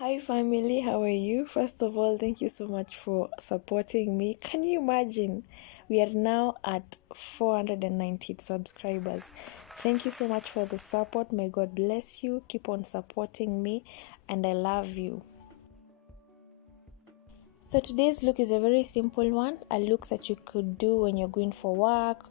Hi family, how are you? First of all, thank you so much for supporting me. Can you imagine? We are now at 490 subscribers. Thank you so much for the support. May God bless you. Keep on supporting me, and I love you. So today's look is a very simple one, a look that you could do when you're going for work,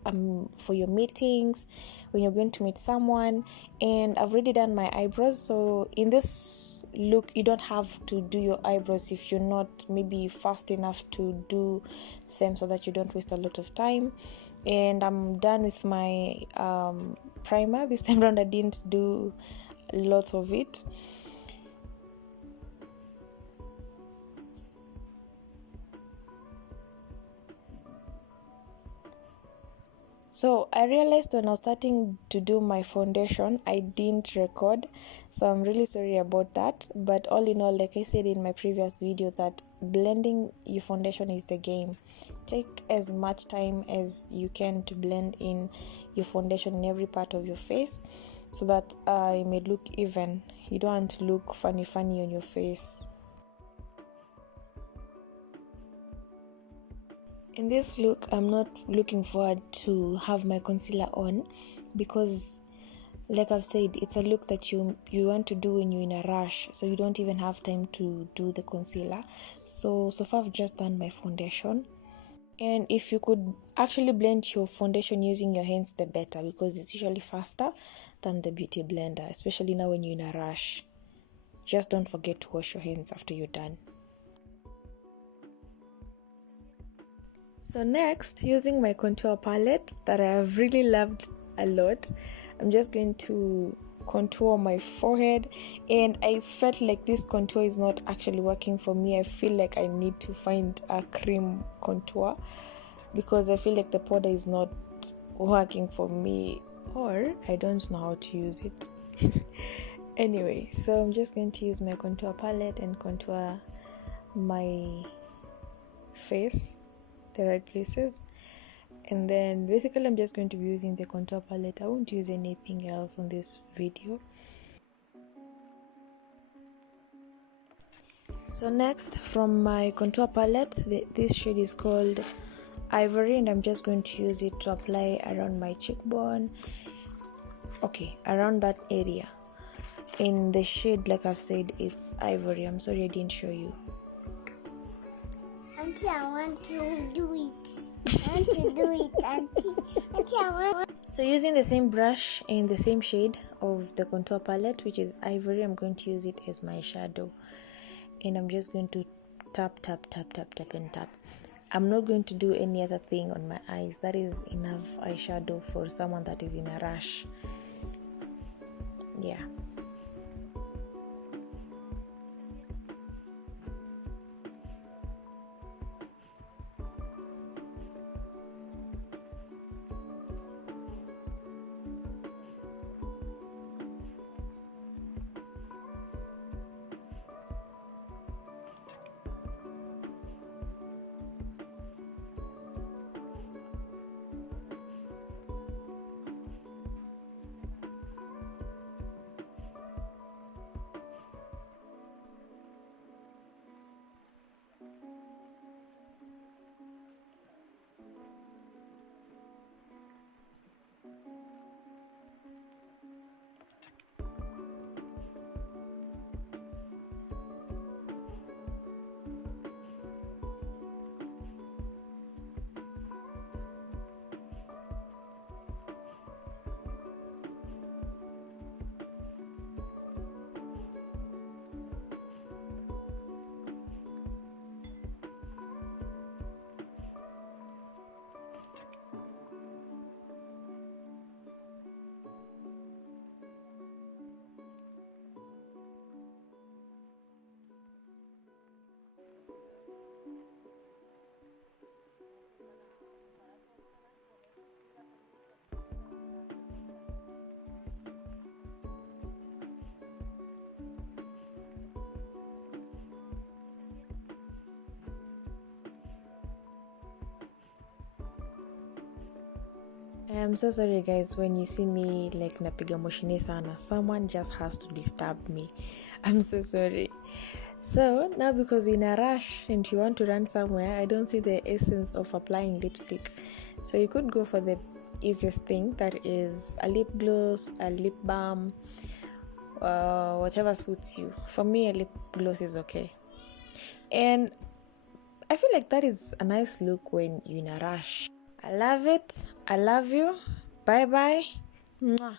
for your meetings, when you're going to meet someone. And I've already done my eyebrows, so in this look you don't have to do your eyebrows if you're not maybe fast enough to do them, so that you don't waste a lot of time. And I'm done with my primer. This time around I didn't do lots of it. So I realized when I was starting to do my foundation, I didn't record. So I'm really sorry about that. But all in all, like I said in my previous video, that blending your foundation is the game. Take as much time as you can to blend in your foundation in every part of your face, so that it may look even. You don't want to look funny on your face. In this look, I'm not looking forward to have my concealer on, because like I've said, it's a look that you want to do when you're in a rush, so you don't even have time to do the concealer. So far I've just done my foundation. And if you could actually blend your foundation using your hands, the better, because it's usually faster than the beauty blender, especially now when you're in a rush. Just don't forget to wash your hands after you're done. So next, using my contour palette that I have really loved a lot, I'm just going to contour my forehead. And I felt like this contour is not actually working for me. I feel like I need to find a cream contour, because I feel like the powder is not working for me, or I don't know how to use it. Anyway, so I'm just going to use my contour palette and contour my face, the right places. And then basically I'm just going to be using the contour palette. I won't use anything else on this video. So next, from my contour palette, this shade is called Ivory, and I'm just going to use it to apply around my cheekbone, around that area. In the shade, like I've said, it's Ivory. I'm sorry I didn't show you. Auntie, I want to do it. I want to do it, Auntie, I want. So using the same brush in the same shade of the contour palette, which is Ivory, I'm going to use it as my shadow. And I'm just going to tap and tap. I'm not going to do any other thing on my eyes. That is enough eyeshadow for someone that is in a rush. Yeah. I'm so sorry guys, when you see me like napiga moshini sana, someone just has to disturb me. I'm so sorry. So now, because you're in a rush and you want to run somewhere, I don't see the essence of applying lipstick. So you could go for the easiest thing, that is a lip gloss, a lip balm, whatever suits you. For me, a lip gloss is okay. And I feel like that is a nice look when you're in a rush. I love it. I love you. Bye bye. Mwah.